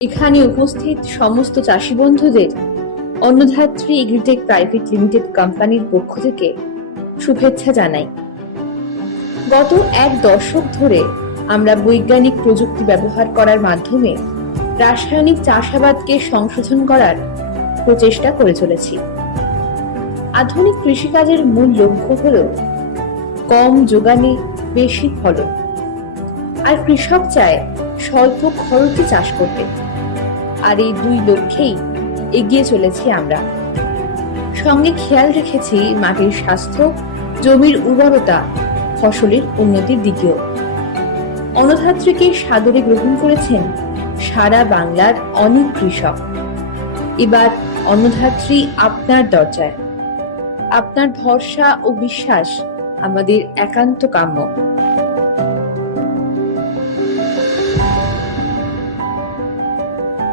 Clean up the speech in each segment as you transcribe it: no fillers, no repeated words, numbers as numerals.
এখানে উপস্থিত সমস্ত চাষী বন্ধুদের অন্নধাত্রী এগ্রিটেক প্রাইভেট লিমিটেড কোম্পানির পক্ষ থেকে শুভেচ্ছা জানাই। গত এক দশক ধরে আমরা বৈজ্ঞানিক প্রযুক্তি ব্যবহার করার মাধ্যমে রাসায়নিক চাষাবাদকে সংশোধন করার প্রচেষ্টা করে চলেছি। আধুনিক কৃষিকাজের মূল লক্ষ্য হল কম যোগানে বেশি ফলন, আর কৃষক চায় স্বল্প খরচে চাষ করতে। আর এই দুই লক্ষ্যেই এগিয়ে চলেছি আমরা। সঙ্গে খেয়াল রেখেছি মাটির স্বাস্থ্য, জমির উর্বরতা, ফসলের উন্নতির দিকেও। অন্নধাত্রীকে সাদরে গ্রহণ করেছেন সারা বাংলার অনেক কৃষক। এবার অন্নধাত্রী আপনার দরজায়। আপনার ভরসা ও বিশ্বাস আমাদের একান্ত কাম্য।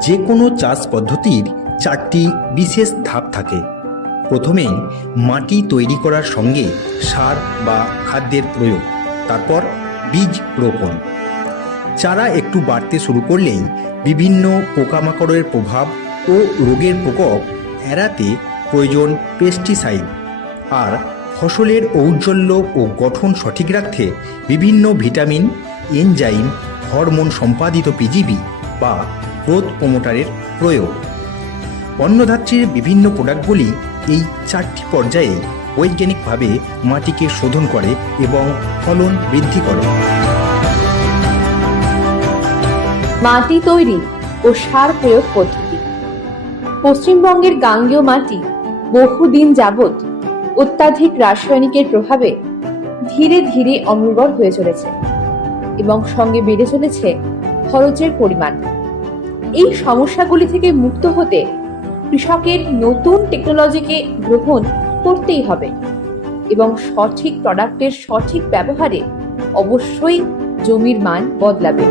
যে কোনো চাষ পদ্ধতির চারটি বিশেষ ধাপ থাকে। প্রথমে মাটি তৈরি করার সঙ্গে সার বা খাদ্যের প্রয়োগ, তারপর বীজ রোপণ। চারা একটু বাড়তে শুরু করলেই বিভিন্ন পোকামাকড়ের প্রভাব ও রোগের প্রকোপ এড়াতে প্রয়োজন পেস্টিসাইড, আর ফসলের ঔজ্জ্বল্য ও গঠন সঠিক রাখতে বিভিন্ন ভিটামিন, এনজাইম, হরমোন সম্পাদিত পিজিবি বা গ্রোথ প্রমোটারের প্রয়োগ। অন্নধাত্রীর বিভিন্ন প্রোডাক্টগুলি এই চারটি পর্যায়ে বৈজ্ঞানিকভাবে মাটিকে শোধন করে এবং ফলন বৃদ্ধি করে। মাটি তৈরি ও সার প্রয়োগ পদ্ধতি। পশ্চিমবঙ্গের গাঙ্গেয় মাটি বহুদিন যাবৎ অত্যাধিক রাসায়নিকের প্রভাবে ধীরে ধীরে অনুর্বর হয়ে চলেছে এবং সঙ্গে বেড়ে চলেছে খরচের পরিমাণ। এই সমস্যাগুলি থেকে মুক্ত হতে কৃষকের নতুন টেকনোলজিকে গ্রহণ করতেই হবে এবং সঠিক প্রোডাক্টের সঠিক ব্যবহারে অবশ্যই জমির মান বদলাবে।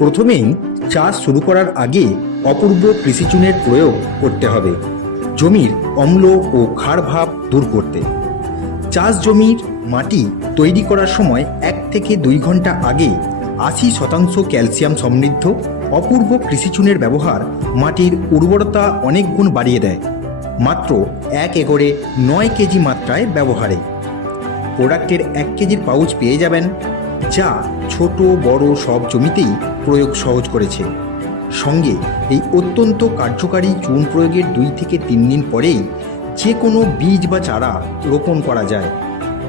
প্রথমেই চাষ শুরু করার আগে অপূর্ব কৃষিচুনের প্রয়োগ করতে হবে জমির অম্ল ও ক্ষার ভাব দূর করতে। চাষ জমির মাটি তৈরি করার সময় 1 থেকে 2 ঘন্টা আগে 80% ক্যালসিয়াম সমৃদ্ধ অপূর্ব কৃষিচুনের ব্যবহার মাটির উর্বরতা অনেক গুণ বাড়িয়ে দেয়। মাত্র 1 একরে 9 কেজি মাত্রায় ব্যবহারে প্রোডাক্টের 1 কেজির পাউচ পেয়ে যাবেন, যা ছোট বড় সব জমিতেই প্রয়োগ সহজ করেছে। সঙ্গে এই অত্যন্ত কার্যকারী চুন প্রয়োগের 2 থেকে 3 দিন পরেই যে কোনো বীজ বা চারা রোপণ করা যায়,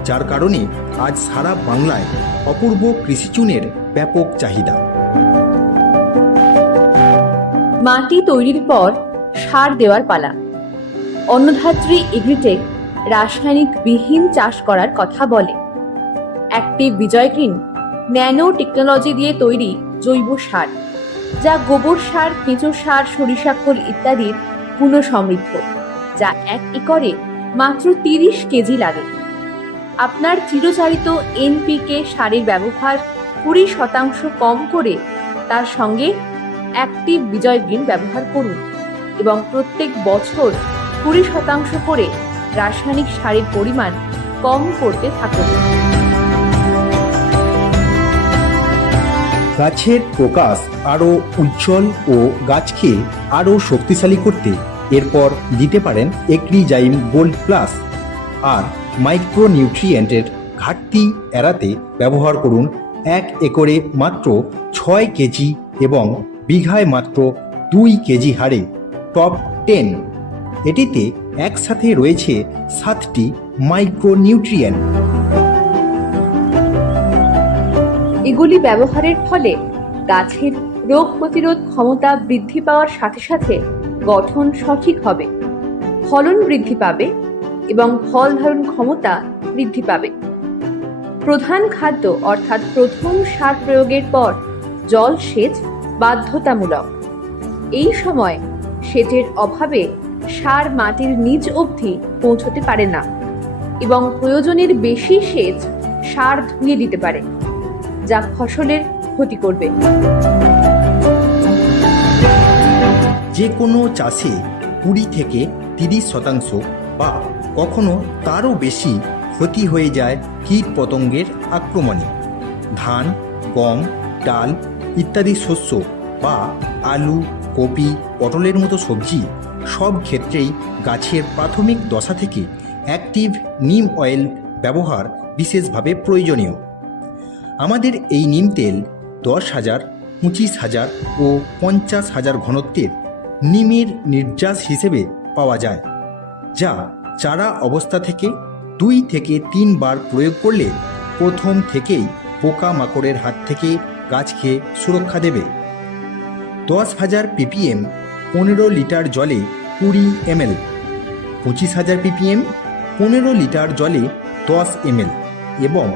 যার কারণে আজ সারা বাংলায় অপূর্ব কৃষিচুনের ব্যাপক চাহিদা। মাটি তৈরির পর সার দেওয়ার পালা। অন্নধাত্রী এগ্রিটেক রাসায়নিক বিহীন চাষ করার কথা বলে। অ্যাক্টিভ বিজয় গ্রিন ন্যানো টেকনোলজি দিয়ে তৈরি জৈব সার, যা গোবর সার, কেঁচো সার, সরিষা খোল ইত্যাদির পুনঃসমৃদ্ধ, যা 1 একরে মাত্র 30 কেজি লাগে। আপনার চিরচারিত এনপিকে সারের ব্যবহার 20% কম করে তার সঙ্গে অ্যাক্টিভ বিজয় গ্রিন ব্যবহার করুন এবং প্রত্যেক বছর 20% করে রাসায়নিক সারের পরিমাণ কম করতে থাকুন। গাছের প্রকাশ আরও উজ্জ্বল ও গাছকে আরও শক্তিশালী করতে এরপর দিতে পারেন এগ্রিজাইম গোল্ড প্লাস। আর মাইক্রোনিউট্রিয়েন্টের ঘাটতি এড়াতে ব্যবহার করুন 1 একরে মাত্র 6 কেজি এবং বিঘায় মাত্র 2 কেজি হারে টপ 10। এটিতে একসাথে রয়েছে 7টি মাইক্রোনিউট্রিয়েন্ট। এগুলি ব্যবহারের ফলে গাছের রোগ প্রতিরোধ ক্ষমতা বৃদ্ধি পাওয়ার সাথে সাথে গঠন সঠিক হবে, ফলন বৃদ্ধি পাবে এবং ফল ধারণ ক্ষমতা বৃদ্ধি পাবে। প্রধান খাদ্য অর্থাৎ প্রথম সার প্রয়োগের পর জল সেচ বাধ্যতামূলক। এই সময় সেচের অভাবে সার মাটির নিচ অবধি পৌঁছতে পারে না এবং প্রয়োজনের বেশি সেচ সার ধুয়ে দিতে পারে, যা ফসলের ক্ষতি করবে। যে কোনো চাষে 20 থেকে 30% বা কখনো তারও বেশি ক্ষতি হয়ে যায় কীট পতঙ্গের আক্রমণে। ধান, গম, ডাল ইত্যাদি শস্য বা আলু, কপি, পটলের মতো সবজি সব ক্ষেত্রেই গাছের প্রাথমিক দশা থেকে অ্যাক্টিভ নিম অয়েল ব্যবহার বিশেষভাবে প্রয়োজনীয়। আমাদের এই নিম তেল 10,000, 25,000 ও 50,000 ঘনত্বের নিমের নির্যাস হিসেবে পাওয়া যায়, যা চারা অবস্থা থেকে 2 থেকে 3 বার প্রয়োগ করলে প্রথম থেকেই পোকামাকড়ের হাত থেকে গাছকে সুরক্ষা দেবে। 10,000 ppm 15 লিটার জলে 20 ml, 25,000 ppm 15 লিটার জলে 10 ml এবং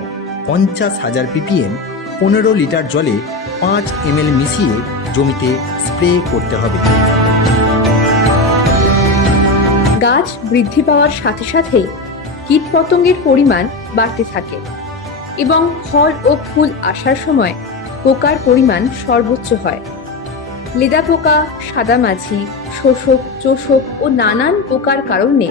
50,000 ppm 15 লিটার জলে 5 ml মিশিয়ে জমিতে স্প্রে করতে হবে। গাছ বৃদ্ধি পাওয়ার সাথে সাথেই কীটপতঙ্গের পরিমাণ বাড়তে থাকে এবং ফল ও ফুল আসার সময় পোকার পরিমাণ সর্বোচ্চ হয়। লেদা পোকা, সাদামাছি, শোষক, চোষক ও নানান পোকার কারণে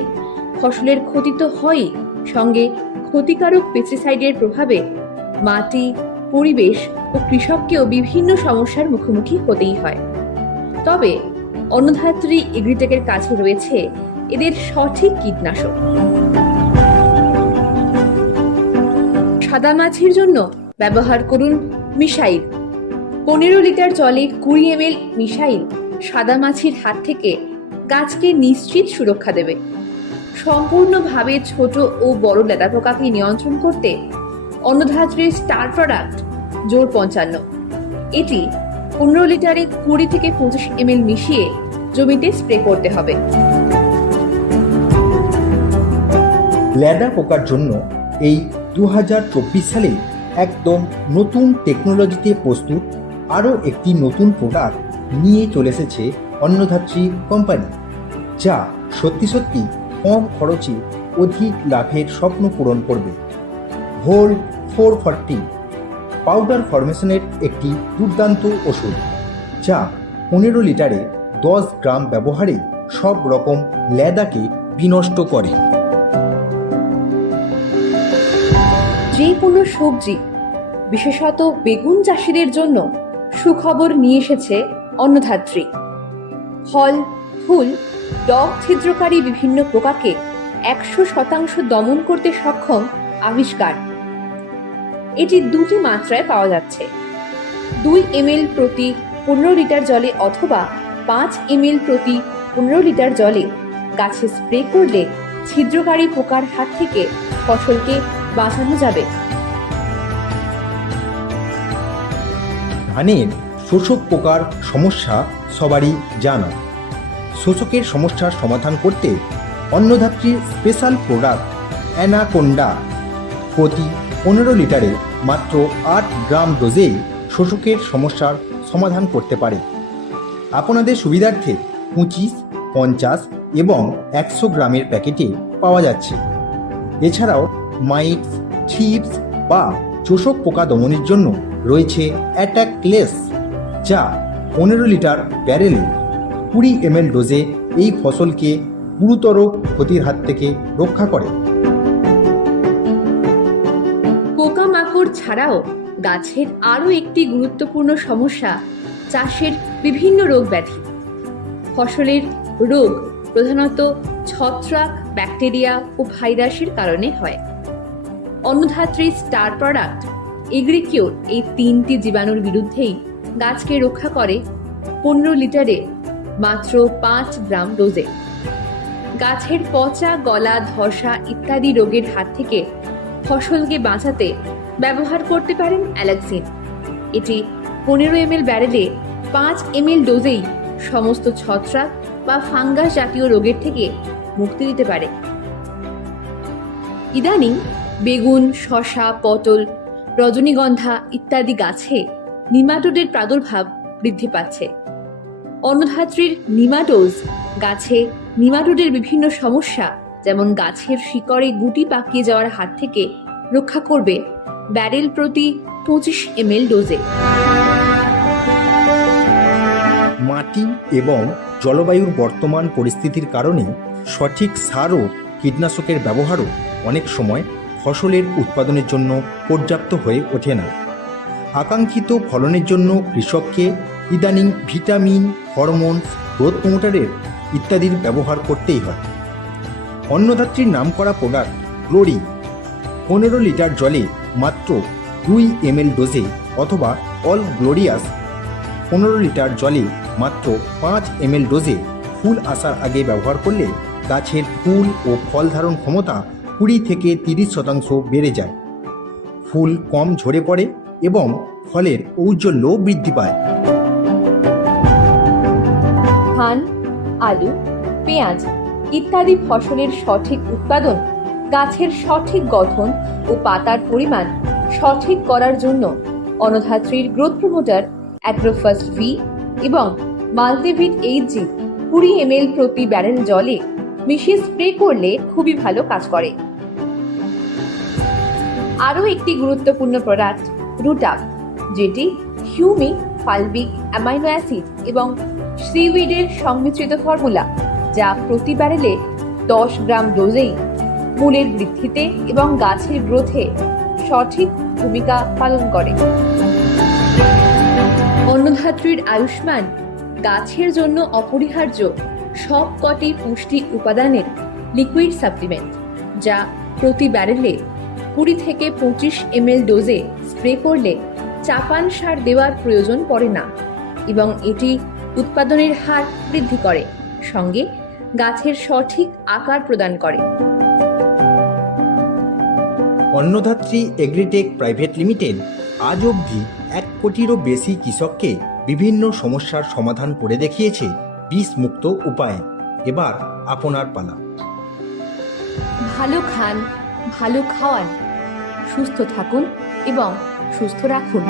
ফসলের ক্ষতি তো হয়ই, সঙ্গে ক্ষতিকারক পেস্টিসাইডের প্রভাবে মাটি, পরিবেশ ও কৃষককেও বিভিন্ন সমস্যার মুখোমুখি হতেই হয়। তবে অন্নধাত্রী এগ্রিটেকের কাছে রয়েছে এদের সঠিক কীটনাশক। সাদামাছির জন্য ব্যবহার করুন মিশাইল। 15 লিটার জলে 20 ml মিশাইল সাদামাছির হাত থেকে গাছকে নিশ্চিত সুরক্ষা দেবে। সম্পূর্ণভাবে ছোট ও বড় লেদা পোকাকে নিয়ন্ত্রণ করতে অন্নধাত্রীর স্টার প্রোডাক্ট জোর 55, এটি 15 লিটারে 20 থেকে 25 ml মিশিয়ে জমিতে স্প্রে করতে হবে। লেদা পোকার জন্য এই 2024 সালে একদম নতুন টেকনোলজিতে প্রস্তুত আরও একটি নতুন প্রোডাক্ট নিয়ে চলে এসেছে অন্নধাত্রী কোম্পানি, যা সত্যি সত্যি কম খরচে অধিক লাভের স্বপ্ন পূরণ করবে। ভোল্ট 440 পাউডার ফরমেশনের একটি দুর্দান্ত ওষুধ, যা 15 লিটারে 10 গ্রাম ব্যবহারে সব রকম লেদাকে বিনষ্ট করে। যে কোনো সবজি, বিশেষত বেগুন চাষিদের জন্য সুখবর নিয়ে এসেছে অন্নধাত্রী। ফল, ফুল, ডগ ছিদ্রকারী বিভিন্ন পোকাকে 100% দমন করতে সক্ষম আবিষ্কার। এটি 2টি মাত্রায় পাওয়া যাচ্ছে, 2 ml প্রতি 15 লিটার জলে অথবা 5 ml প্রতি 15 লিটার জলে গাছে স্প্রে করলে ছিদ্রকারী পোকার হাত থেকে ফসলকে বাঁচানো যাবে। ধানের শোষক পোকার সমস্যা সবারই জানা। শোষকের সমস্যার সমাধান করতে অন্নধাত্রীর স্পেশাল প্রোডাক্ট অ্যানাকোন্ডা প্রতি 15 লিটারে মাত্র 8 গ্রাম ডোজেই শোষকের সমস্যার সমাধান করতে পারে। আপনাদের সুবিধার্থে 25, 50 এবং 100 গ্রামের প্যাকেটে পাওয়া যাচ্ছে। এছাড়াও মাইটস, থ্রিপস বা চোষক পোকা দমনের জন্য রয়েছে অ্যাটাকলেস, যা 15 লিটার ব্যারেলে 20 ml ডোজে এই ফসলকে গুরুতর ক্ষতির হাত থেকে রক্ষা করে। পোকামাকড় ছাড়াও গাছের আরও একটি গুরুত্বপূর্ণ সমস্যা চাষের বিভিন্ন রোগ ব্যাধি। ফসলের রোগ প্রধানত ছত্রাক, ব্যাকটেরিয়া ও ভাইরাসের কারণে হয়। অন্নধাত্রী স্টার প্রোডাক্ট এগ্রিকিউর এই 3টি জীবাণুর বিরুদ্ধেই গাছকে রক্ষা করে 15 লিটারে মাত্র 5 গ্রাম ডোজে। গাছের পচা, গলা, ধসা ইত্যাদি রোগের হাত থেকে ফসলকে বাঁচাতে ব্যবহার করতে পারেন অ্যালাক্সিন। এটি 15 ml ব্যারেলে 5 ml ডোজেই সমস্ত ছত্রাক বা ফাঙ্গাস জাতীয় রোগের থেকে মুক্তি দিতে পারে। ইদানিং বেগুন, শসা, পটল, রজনীগন্ধা ইত্যাদি গাছে নিমাটোডের প্রাদুর্ভাব বৃদ্ধি পাচ্ছে। অন্নধাত্রীর নিমাটোজ গাছে নিমাটোডের বিভিন্ন সমস্যা, যেমন গাছের শিকড়ে গুটি পাকিয়ে যাওয়ার হাত থেকে রক্ষা করবে ব্যারেল প্রতি 25 ml ডোজে। মাটি এবং জলবায়ুর বর্তমান পরিস্থিতির কারণে সঠিক সার ও কীটনাশকের ব্যবহারও অনেক সময় ফসলের উৎপাদনের জন্য পর্যাপ্ত হয়ে ওঠে না। আকাঙ্ক্ষিত ফলনের জন্য কৃষককে ইদানিং ভিটামিন, হরমোন, গ্রোথ প্রমোটারের ইত্যাদির ব্যবহার করতেই হয়। অন্নদাত্রীর নামকরা প্রোডাক্ট গ্লোরি 15 লিটার জলে মাত্র 2 ml ডোজে অথবা অল গ্লোরিয়াস 15 লিটার জলে মাত্র 5 ml ডোজে ফুল আসার আগে ব্যবহার করলে গাছের ফুল ও ফল ধারণ ক্ষমতা 20 থেকে 30% বেড়ে যায়, ফুল কম ঝরে পড়ে এবং ফলের ঔজ্জ্বল্য বৃদ্ধি পায়। ধান, আলু, পেঁয়াজ ইত্যাদি ফসলের সঠিক উৎপাদন, গাছের সঠিক গঠন ও পাতার পরিমাণ সঠিক করার জন্য অন্নধাত্রীর গ্রোথ প্রমোটার অ্যাগ্রোফার্স্ট ভি এবং মাল্টিভিট এইচজি 20 ml প্রতি ব্যারেল জলে মিশিয়ে স্প্রে করলে খুবই ভালো কাজ করে। আরও একটি গুরুত্বপূর্ণ প্রোডাক্ট রুটআপ, যেটি হিউমিক, ফালবিক অ্যামাইনো অ্যাসিড এবং সিউইডের সংমিশ্রিত ফর্মুলা, যা প্রতি ব্যারেলে 10 গ্রাম ডোজেই মূলের বৃদ্ধিতে এবং গাছের গ্রোথে সঠিক ভূমিকা পালন করে। অন্নধাত্রীর আয়ুষ্মান গাছের জন্য অপরিহার্য সবকটি পুষ্টি উপাদানের লিকুইড সাপ্লিমেন্ট, যা প্রতি ব্যারেলে 20 থেকে 25 ml ডোজে স্প্রে করলে চাপান সার দেওয়ার প্রয়োজন পড়ে না এবং এটি উৎপাদনের হার বৃদ্ধি করে, সঙ্গে গাছের সঠিক আকার প্রদান করে। অন্নধাত্রী এগ্রিটেক প্রাইভেট লিমিটেড আজ অবধি 1 কোটিরও বেশি কৃষককে বিভিন্ন সমস্যার সমাধান করে দেখিয়েছে বিষমুক্ত উপায়ে। এবার আপনার পালা। ভালো খান, ভালো খাওয়ান, সুস্থ থাকুন এবং সুস্থ রাখুন।